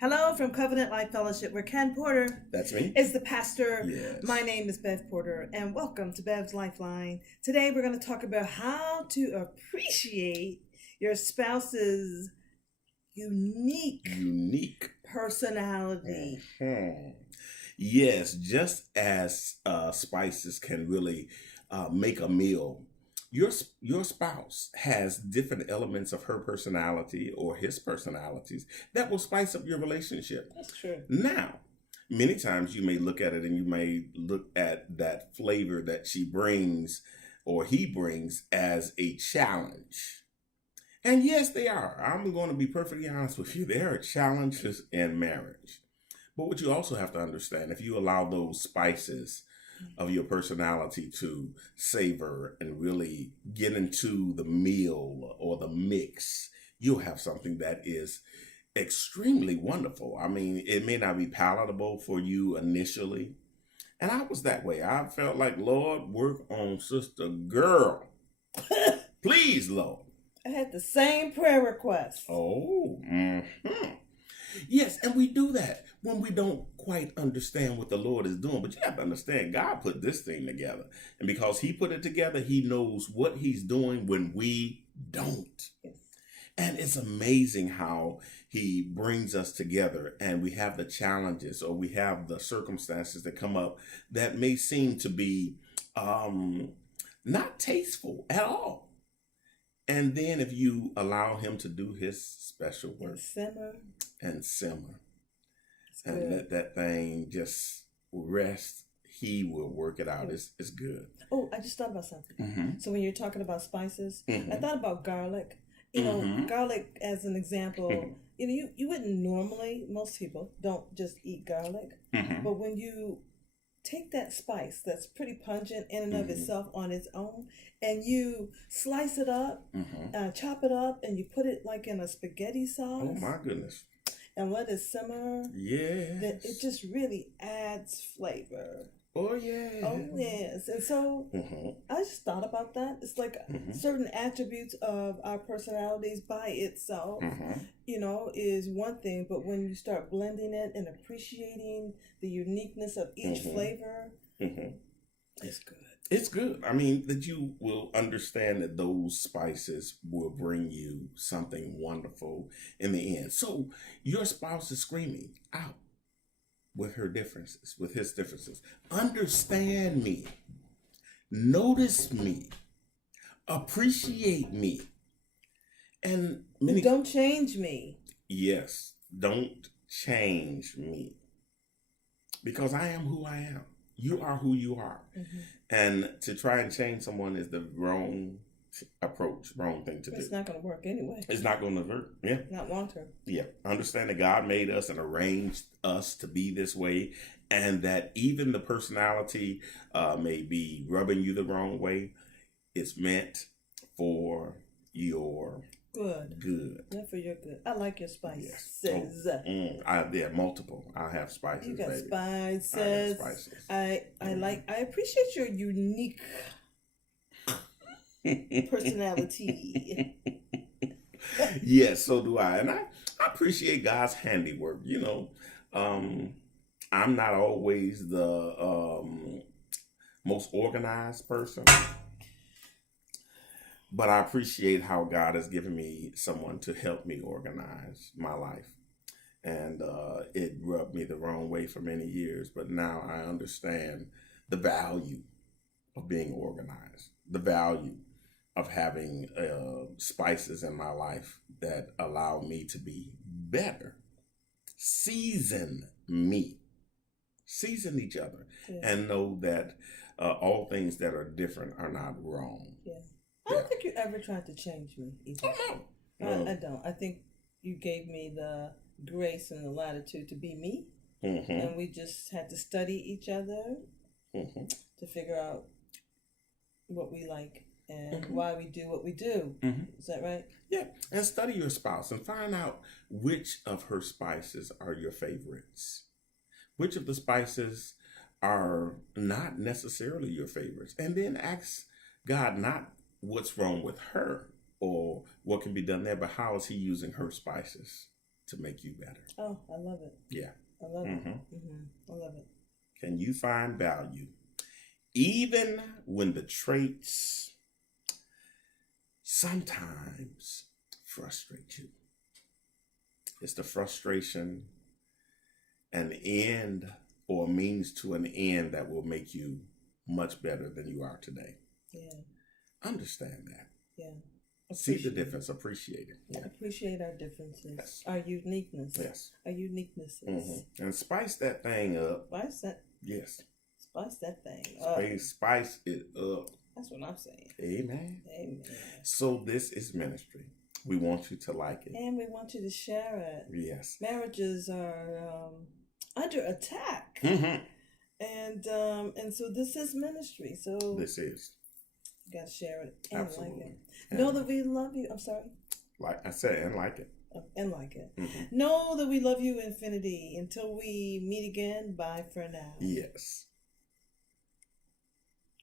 Hello from Covenant Life Fellowship, where Ken Porter That's me. is the pastor. Yes. My name is Bev Porter, and welcome to Bev's Lifeline. Today we're going to talk about how to appreciate your spouse's unique personality. Mhm. Yes, just as spices can really make a meal, your spouse has different elements of her personality or his personalities that will spice up your relationship. That's true. Now, many times you may look at it and you may look at that flavor that she brings or he brings as a challenge. And yes, they are. I'm going to be perfectly honest with you. There are challenges in marriage. But what you also have to understand, if you allow those spices of your personality to savor and really get into the meal or the mix, you'll have something that is extremely wonderful. I mean, it may not be palatable for you initially. And I was that way. I felt like, Lord, work on Sister Girl. Please, Lord. I had the same prayer request. Oh, yes, and we do that when we don't quite understand what the Lord is doing. But you have to understand, God put this thing together. And because he put it together, he knows what he's doing when we don't. Yes. And it's amazing how he brings us together and we have the challenges or we have the circumstances that come up that may seem to be not tasteful at all. And then if you allow him to do his special work and simmer and let that thing just rest, he will work it out. It's good. Oh, I just thought about something. Mm-hmm. So when you're talking about spices, Mm-hmm. I thought about garlic. You know, garlic as an example. You know, you wouldn't normally, most people don't just eat garlic. But when you take that spice that's pretty pungent in and of itself on its own, and you slice it up, chop it up, and you put it like in a spaghetti sauce. Oh my goodness. And let it simmer. Yes. That it just really adds flavor. Oh yeah. Oh yes. And so I just thought about that. It's like certain attributes of our personalities by itself, you know, is one thing, but when you start blending it and appreciating the uniqueness of each flavor, it's good. It's good. I mean, that you will understand that those spices will bring you something wonderful in the end. So your spouse is screaming out with her differences, with his differences. Understand me. Notice me. Appreciate me. And don't change me. Yes, don't change me. Because I am who I am. You are who you are. And to try and change someone is the wrong approach, wrong thing to do. It's not going to work anyway. It's not going to work. Yeah. Not long term. Yeah. Understand that God made us and arranged us to be this way, and that even the personality may be rubbing you the wrong way. It's meant for your good. Not for your good. I like your spices. Yes. There are multiple. I have spices. You got baby. spices. I have spices. I appreciate your unique personality. Yes, so do I. And I appreciate God's handiwork. You know, I'm not always the most organized person, but I appreciate how God has given me someone to help me organize my life. And it rubbed me the wrong way for many years, but now I understand the value of being organized, the value of having spices in my life that allow me to be better. Season me. Season each other. And know that all things that are different are not wrong. I don't think you ever tried to change me either. Oh, no. I don't. I think you gave me the grace and the latitude to be me. And we just had to study each other to figure out what we like and why we do what we do. Is that right? Yeah. And study your spouse and find out which of her spices are your favorites. Which of the spices are not necessarily your favorites. And then ask God not what's wrong with her or what can be done there, but how is he using her spices to make you better. Oh, I love it. Yeah. I love it. I love it. Can you find value even when the traits sometimes frustrate you? It's the frustration an end or a means to an end that will make you much better than you are today. Yeah. Understand that. Yeah. See the difference. Appreciate it. Yeah. Appreciate our differences. Yes. Our uniqueness. Yes. Our uniquenesses. And spice that thing up. Spice that. Yes. Spice that thing up. Spice it up. That's what I'm saying. Amen. Amen. So this is ministry. We want you to like it. And we want you to share it. Yes. Marriages are under attack. And so this is ministry. So this is. You gotta share it and Absolutely. like it. Know that we love you. I'm sorry. Like I said, and like it. And like it. Know that we love you infinity. Until we meet again, bye for now. Yes.